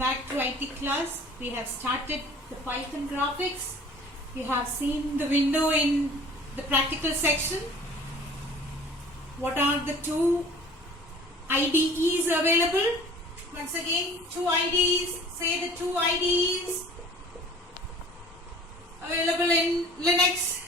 back to IT class. We have started the Python graphics. You have seen the window in the practical section. What are the two IDEs available? Once again, two IDEs. Say the two IDEs available in Linux.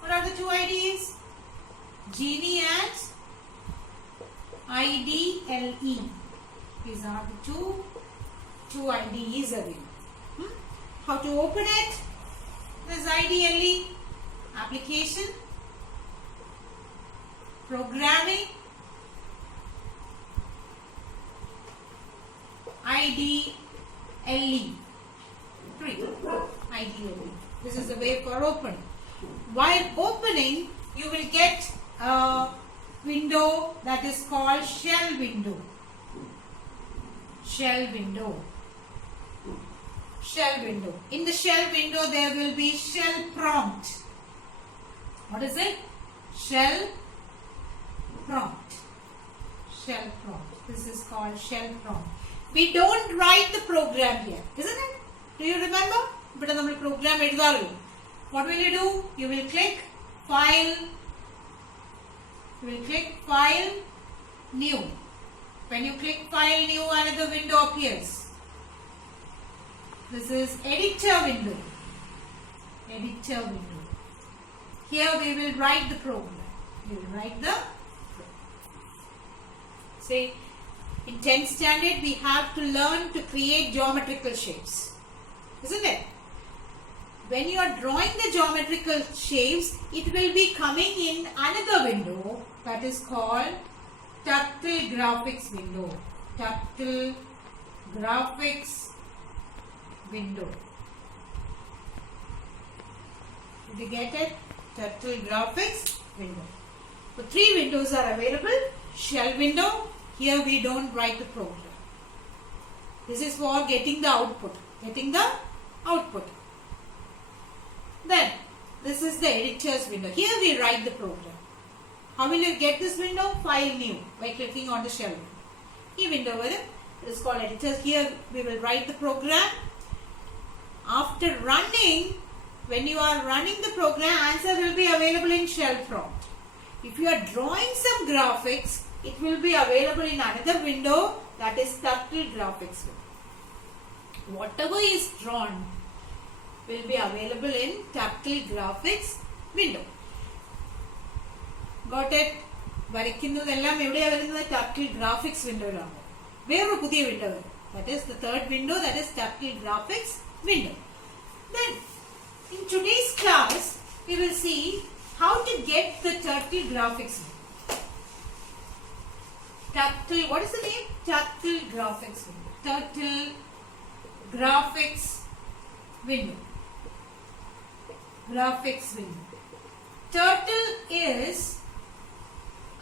What are the two IDEs? Genie and IDLE. These are the two IDEs available. How to open it? This IDLE, application, programming, IDLE. IDLE. This is the way for opening. While opening, you will get a window that is called shell window. Shell window. Shell window. In the shell window, there will be shell prompt. What is it? Shell prompt. Shell prompt. This is called shell prompt. We don't write the program here, isn't it? Do you remember? But we program edutharu. What will you do? You will click File. You will click File, New. When you click File, New, another window appears. This is Editor window. Editor window. Here we will write the program. We will write the program. Say, in 10th standard, we have to learn to create geometrical shapes. Isn't it? When you are drawing the geometrical shapes, it will be coming in another window that is called Turtle Graphics window. Turtle Graphics window. Did you get it? Turtle Graphics window. So three windows are available. Shell window. Here we don't write the program. This is for getting the output. Getting the output. Then this is the editor's window. Here we write the program. How will you get this window? File New by clicking on the shell window. This window it is called editors. Here we will write the program. After running, when you are running the program, answer will be available in shell prompt. If you are drawing some graphics, it will be available in another window, that is Turtle Graphics window. Whatever is drawn will be available in Turtle Graphics window. Got it? വരയ്ക്കുന്നതെല്ലാം എവിടെയാണ് വരുന്നത്? Turtle Graphics വിൻഡോയിലാണ്. വേറൊരു പുതിയ window വരും. That is the third window, that is Turtle Graphics window. Then in today's class we will see how to get the Turtle Graphics window. Turtle, what is the name? Turtle Graphics window. Turtle Graphics window. Graphics window. Turtle is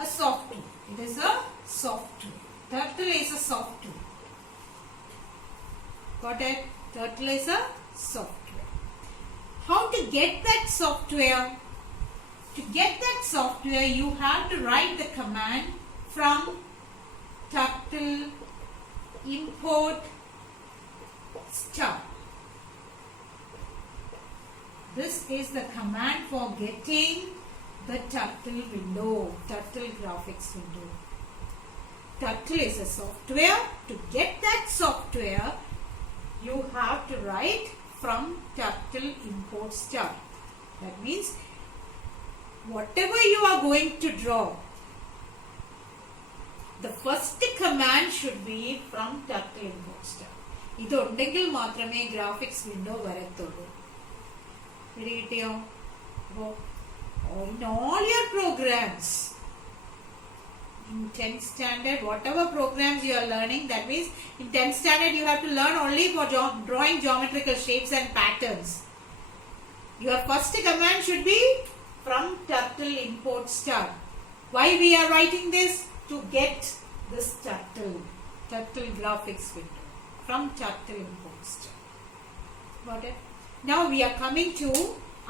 a software. It is a software. Turtle is a software. Got it? Turtle is a software. How to get that software? To get that software, you have to write the command from Turtle import start. This is the command for getting the Turtle window, Turtle Graphics window. Turtle is a software. To get that software, you have to write from Turtle import start. That means whatever you are going to draw, the first command should be from Turtle import start. ഇത് ഉണ്ടെങ്കിൽ മാത്രമേ graphics window വരത്തുള്ളൂ. പിടികിട്ടിയോ? അപ്പോൾ in all your programs in 10th standard, whatever programs you are learning, that means in 10th standard you have to learn only for drawing geometrical shapes and patterns. Your first command should be from Turtle import start. Why we are writing this? To get this Turtle Graphics window from Turtle import start. Got it? Now we are coming to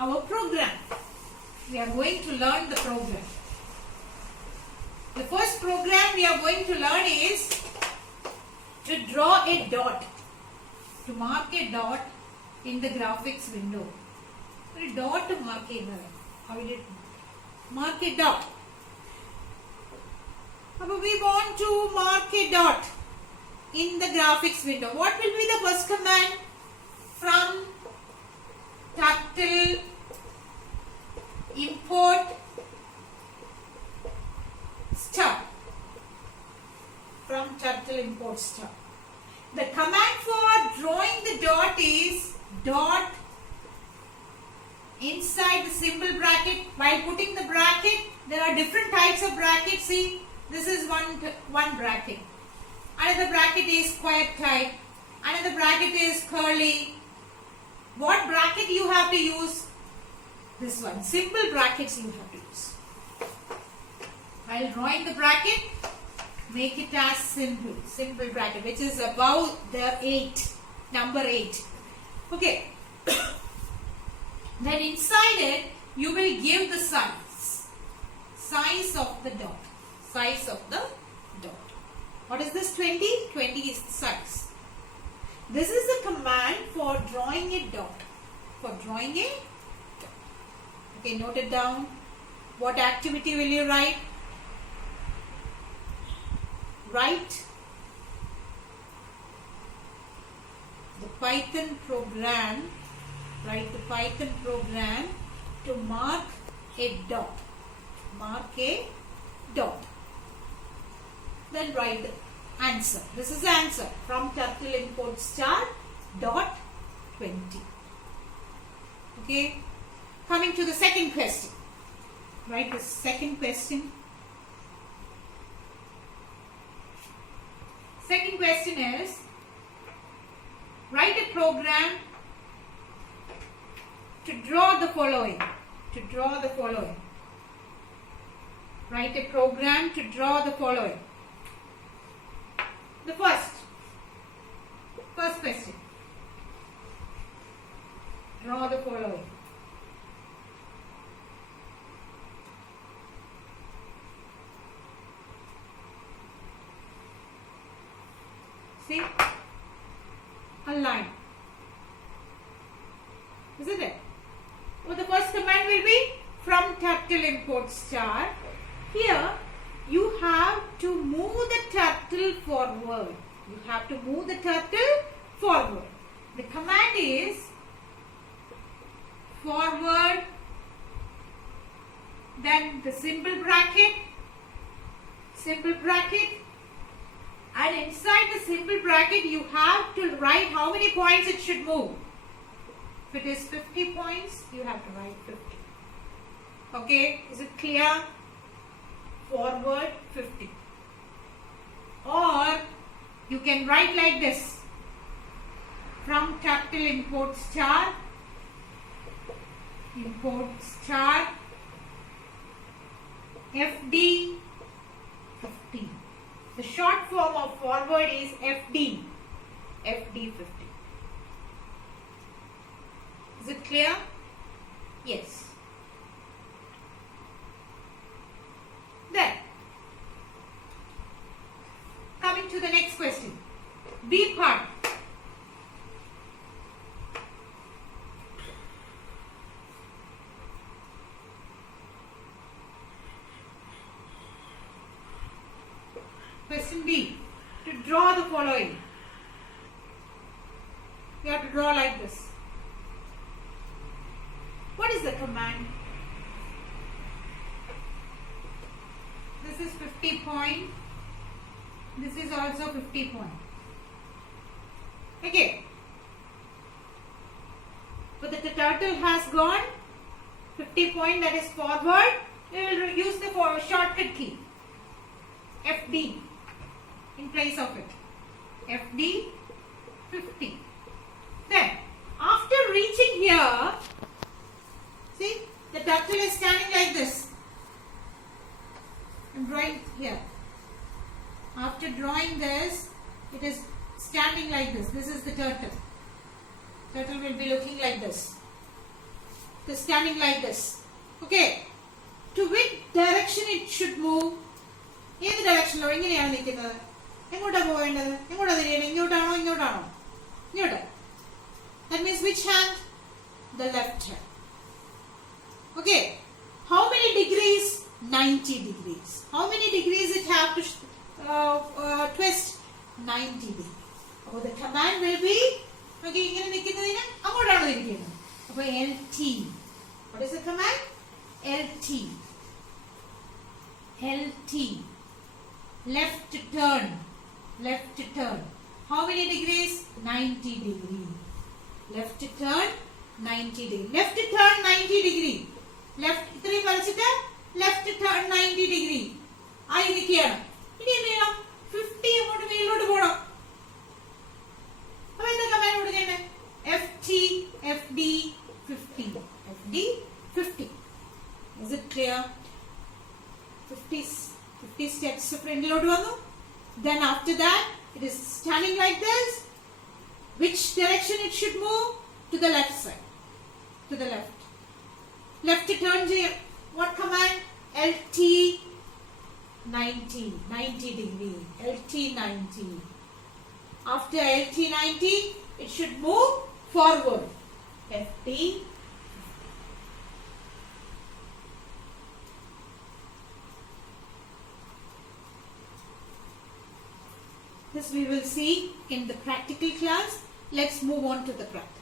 our program. We are going to learn the program. The first program we are going to learn is to draw a dot, to mark a dot in the graphics window. A dot to mark a dot. How will it mark a dot? We want to mark a dot in the graphics window. What will be the first command? From Turtle import star. From Turtle import star. The command for drawing the dot is dot inside the symbol bracket. While putting the bracket, there are different types of brackets. See, this is one bracket. Another bracket is square type. Another bracket is curly. What bracket you have to use? This one. Simple brackets you have to use. While drawing the bracket, make it as simple. Simple bracket, which is above the 8. Number 8. Okay. Then inside it, you will give the size. Size of the dot. Size of the dot. What is this 20? 20 is the size. This is the command for drawing a dot. For drawing a dot. Okay, note it down. What activity will you write? Write the Python program. Write the Python program to mark a dot. Mark a dot. Then write the answer. This is the answer from Turtle import star dot 20. Okay. Coming to the second question. Write the second question. Second question is, write a program to draw the following. To draw the following. Write a program to draw the following. The first question. Draw the following. See? A line. Isn't it? Well, the first command will be from Turtle import star. Here, you have to move the turtle forward. You have to move the turtle forward. The command is forward, then the symbol bracket, and inside the symbol bracket you have to write how many points it should move. If it is 50 points, you have to write 50. Okay, is it clear? Forward 50. Or you can write like this. From Turtle import star FD 50. The short form of forward is FD. FD 50. Is it clear? Yes. Then, coming to the next question. B part. Question B. To draw the following. You have to draw like this. What is the command? This is 50 point. This is also 50 point. Okay. But the turtle has gone 50 point, that is forward. We will use the shortcut key. FD in place of it. FD 50. Then, after reaching here, see, the turtle is standing like this. I'm drawing here. After drawing this, it is standing like this. This is the turtle. Turtle will be looking like this. It is standing like this. Okay. To which direction it should move? In the direction. എങ്ങോട്ടാ പോവേണ്ടത്? എങ്ങോട്ടാ തിരിയണം? ഇങ്ങോട്ടാണോ ഇങ്ങോട്ടാണോ? ഇങ്ങോട്ട്. That means which hand? The left hand. Okay. How many degrees? 90 degrees. How many degrees it have to twist? 90 degrees. So the command will be, okay, ഇങ്ങനെ നിൽക്കുന്നതിന് അങ്ങോട്ടാണ് തിരിക്കുന്നത്. അപ്പോൾ LT. What is the command? LT. LT. Left turn. Left turn. How many degrees? 90 degrees. Left turn 90 degree. Left turn 90 degree. Left ഇത്രയും വരച്ചിട്ട് left turn 90 degree. ആയിരിക്കുകയാണ്. ഇനി എന്ത് ചെയ്യണം? 50 അങ്ങോട്ട് മേലോട്ട് പോകണം. അപ്പോൾ എന്താ കമാൻഡ് കൊടുക്കേണ്ടത്? FT, FD, 50. FD, 50. Is it clear? 50 steps ഫ്രണ്ടിലോട്ട് വന്നു. Then after that, it is standing like this. Which direction it should move? To the left side. To the left. Left turn. What command? LT 90. 90 degree. LT 90. After LT 90, it should move forward. FT. This we will see in the practical class. Let's move on to the practice.